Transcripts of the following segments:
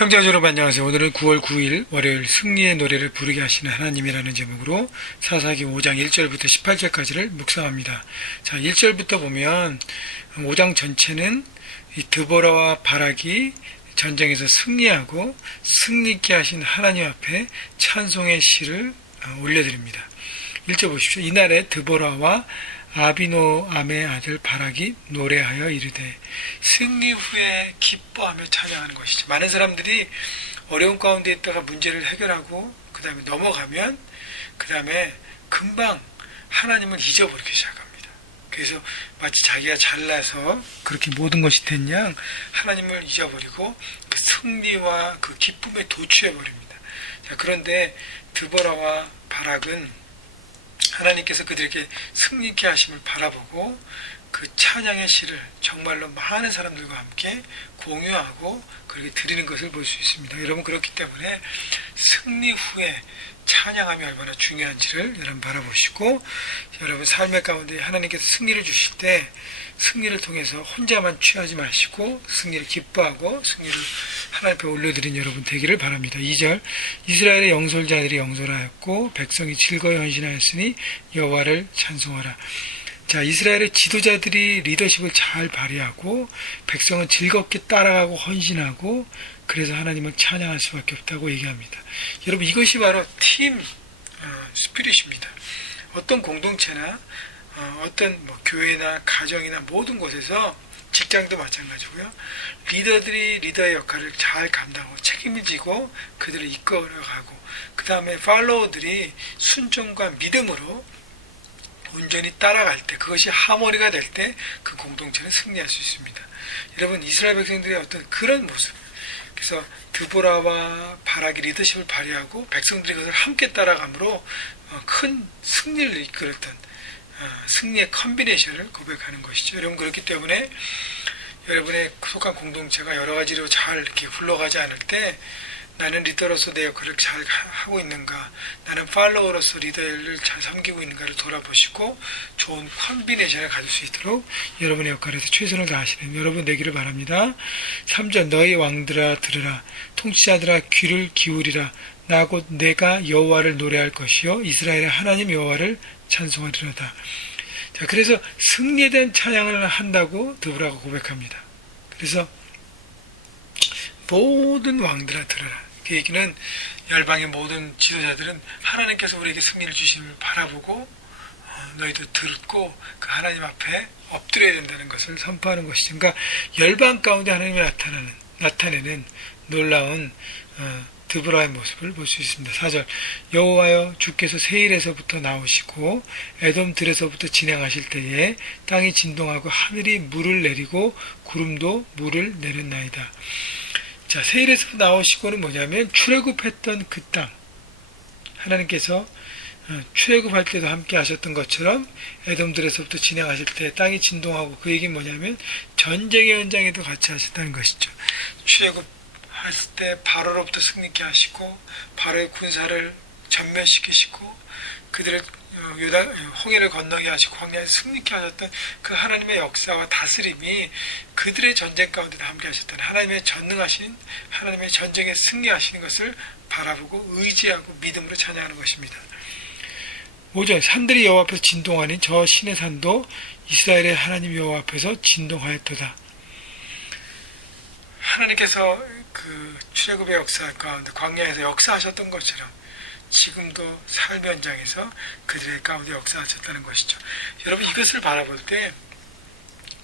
형제자 여러분 안녕하세요. 오늘은 9월 9일 월요일 승리의 노래를 부르게 하시는 하나님이라는 제목으로 사사기 5장 1절부터 18절까지를 묵상합니다. 자, 1절부터 보면 5장 전체는 이 드보라와 바락이 전쟁에서 승리하고 승리케 하신 하나님 앞에 찬송의 시를 올려드립니다. 1절 보십시오. 이날에 드보라와 아비노암의 아들 바락이 노래하여 이르되, 승리 후에 기뻐하며 찬양하는 것이죠. 많은 사람들이 어려운 가운데 있다가 문제를 해결하고 그 다음에 넘어가면 그 다음에 금방 하나님을 잊어버리기 시작합니다. 그래서 마치 자기가 잘나서 그렇게 모든 것이 된 양 하나님을 잊어버리고 그 승리와 그 기쁨에 도취해버립니다. 자, 그런데 드보라와 바락은 하나님께서 그들에게 승리케 하심을 바라보고 그 찬양의 시를 정말로 많은 사람들과 함께 공유하고 그렇게 드리는 것을 볼 수 있습니다. 여러분, 그렇기 때문에 승리 후에 찬양함이 얼마나 중요한지를 여러분 바라보시고, 여러분 삶의 가운데 하나님께서 승리를 주실 때 승리를 통해서 혼자만 취하지 마시고 승리를 기뻐하고 승리를 하나님 앞에 올려드린 여러분 되기를 바랍니다. 2절, 이스라엘의 영솔자들이 영솔하였고 백성이 즐거이 헌신하였으니 여호와를 찬송하라. 자, 이스라엘의 지도자들이 리더십을 잘 발휘하고 백성은 즐겁게 따라가고 헌신하고 그래서 하나님을 찬양할 수밖에 없다고 얘기합니다. 여러분, 이것이 바로 팀 스피릿입니다. 어떤 공동체나 어떤 교회나 가정이나 모든 곳에서, 직장도 마찬가지고요. 리더들이 리더의 역할을 잘 감당하고 책임을 지고 그들을 이끌어가고 그 다음에 팔로워들이 순종과 믿음으로 온전히 따라갈 때, 그것이 하모니가 될 때 그 공동체는 승리할 수 있습니다. 여러분, 이스라엘 백성들의 어떤 그런 모습, 그래서 드보라와 바락이 리더십을 발휘하고 백성들이 그것을 함께 따라감으로 큰 승리를 이끌었던 승리의 컨비네이션을 고백하는 것이죠. 여러분, 그렇기 때문에 여러분의 속한 공동체가 여러 가지로 잘 이렇게 흘러가지 않을 때 나는 리더로서 내 역할을 잘 하고 있는가, 나는 팔로워로서 리더를 잘 섬기고 있는가를 돌아보시고 좋은 컨비네이션을 가질 수 있도록 여러분의 역할에서 최선을 다하시는 여러분 되기를 바랍니다. 3절, 너희 왕들아 들으라, 통치자들아 귀를 기울이라, 나 곧 내가 여호와를 노래할 것이요 이스라엘의 하나님 여호와를 찬송하리로다. 자, 그래서 승리에 대한 찬양을 한다고 드보라가 고백합니다. 그래서 모든 왕들아 들으라. 그 얘기는 열방의 모든 지도자들은 하나님께서 우리에게 승리를 주심을 바라보고 너희도 듣고 그 하나님 앞에 엎드려야 된다는 것을 선포하는 것이죠. 그러니까 열방 가운데 하나님이 나타내는 놀라운 드보라의 모습을 볼 수 있습니다. 4절, 여호와여 주께서 세일에서부터 나오시고 에돔 들에서부터 진행하실 때에 땅이 진동하고 하늘이 물을 내리고 구름도 물을 내렸나이다. 자, 세일에서 나오시고는 뭐냐면 출애굽했던 그 땅, 하나님께서 출애굽할 때도 함께 하셨던 것처럼 에돔들에서부터 진행하실 때 땅이 진동하고, 그 얘기는 뭐냐면 전쟁의 현장에도 같이 하셨다는 것이죠. 출애굽 했을 때 바로로부터 승리케 하시고 바로의 군사를 전멸시키시고 그들을 홍해를 건너게 하시고 광야에서 승리케 하셨던 그 하나님의 역사와 다스림이 그들의 전쟁 가운데도 함께 하셨던 하나님의 전능하신 하나님의 전쟁에 승리하시는 것을 바라보고 의지하고 믿음으로 찬양하는 것입니다. 5절, 산들이 여호와 앞에서 진동하니 저 신의 산도 이스라엘의 하나님 여호와 앞에서 진동하였도다. 하나님께서 그 출애굽의 역사 가운데 광야에서 역사하셨던 것처럼 지금도 삶의 현장에서 그들의 가운데 역사하셨다는 것이죠. 여러분, 이것을 바라볼 때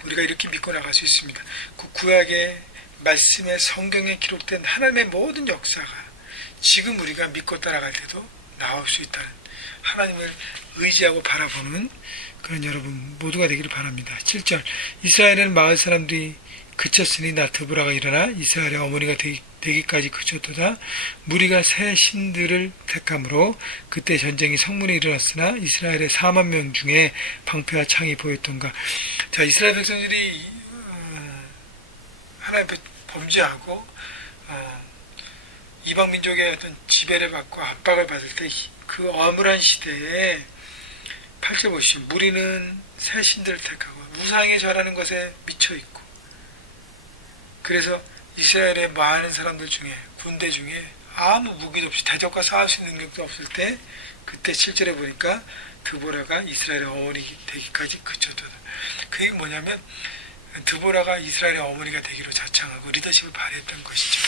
우리가 이렇게 믿고 나갈 수 있습니다. 그 구약의 말씀의 성경에 기록된 하나님의 모든 역사가 지금 우리가 믿고 따라갈 때도 나올 수 있다는, 하나님을 의지하고 바라보는 그런 여러분 모두가 되기를 바랍니다. 7절, 이스라엘은 마을 사람들이 그쳤으니 나 드보라가 일어나 이스라엘의 어머니가 되기까지 그쳤도다. 무리가 새 신들을 택함으로 그때 전쟁이 성문에 일어났으나 이스라엘의 4만 명 중에 방패와 창이 보였던가. 자, 이스라엘 백성들이 하나님 앞에 범죄하고 이방 민족의 어떤 지배를 받고 압박을 받을 때 그 어물한 시대에 8절 보시면 무리는 새 신들을 택하고 우상에 절하는 것에 미쳐 있고, 그래서 이스라엘의 많은 사람들 중에, 군대 중에 아무 무기도 없이 대적과 싸울 수 있는 능력도 없을 때, 그때 7절에 보니까 드보라가 이스라엘의 어머니 되기까지 그쳤다. 그게 뭐냐면 드보라가 이스라엘의 어머니가 되기로 자청하고 리더십을 발휘했던 것이죠.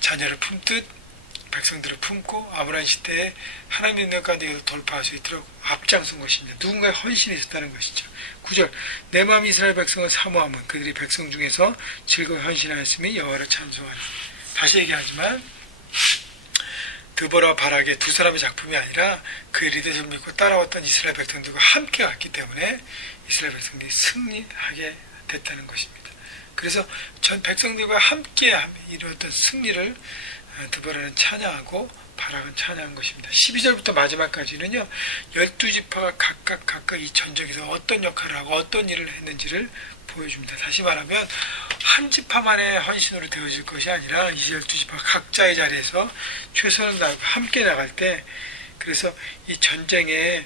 자녀를 품듯 백성들을 품고 아브라함 시대에 하나님의 능력 가운데 돌파할 수 있도록 앞장선 것입니다. 누군가의 헌신이 있었다는 것이죠. 9절 내 마음이 이스라엘 백성을 사모함은 그들이 백성 중에서 즐거이 헌신하였으니 여호와를 찬송하니. 다시 얘기하지만 드보라 바락의 두 사람의 작품이 아니라 그의 리더십을 믿고 따라왔던 이스라엘 백성들과 함께 왔기 때문에 이스라엘 백성들이 승리하게 됐다는 것입니다. 그래서 전 백성들과 함께 이루었던 승리를 드보라는 찬양하고 바락은 찬양한 것입니다. 12절부터 마지막까지는요, 12지파가 각각 이 전적에서 어떤 역할을 하고 어떤 일을 했는지를 보여줍니다. 다시 말하면 한 지파만의 헌신으로 되어질 것이 아니라 이 12지파 각자의 자리에서 최선을 다하고 함께 나갈 때, 그래서 이 전쟁에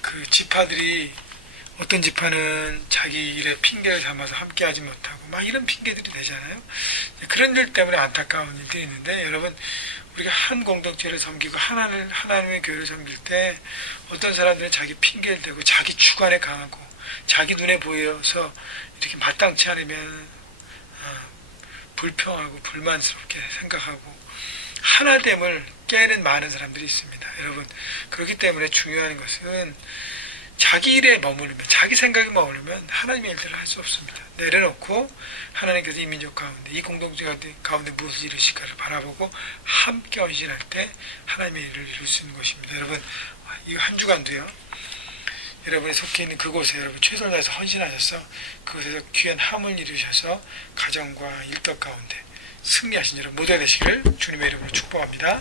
그 지파들이 어떤 지파는 자기 일에 핑계를 삼아서 함께하지 못하고 막 이런 핑계들이 되잖아요. 그런 일 때문에 안타까운 일들이 있는데, 여러분 우리가 한 공동체를 섬기고 하나님의 교회를 섬길 때 어떤 사람들은 자기 핑계를 대고 자기 주관에 강하고 자기 눈에 보여서 이렇게 마땅치 않으면 불평하고 불만스럽게 생각하고 하나됨을 깨는 많은 사람들이 있습니다. 여러분, 그렇기 때문에 중요한 것은 자기 일에 머무르면, 자기 생각에 머무르면 하나님의 일들을 할 수 없습니다. 내려놓고 하나님께서 이 민족 가운데, 이 공동체 가운데 무엇을 이루실까를 바라보고 함께 헌신할 때 하나님의 일을 이룰 수 있는 것입니다. 여러분, 이 한 주간도요, 여러분이 속해 있는 그곳에 여러분 최선을 다해서 헌신하셔서 그곳에서 귀한 함을 이루셔서 가정과 일덕 가운데 승리하신 여러분 모두가 되시기를 주님의 이름으로 축복합니다.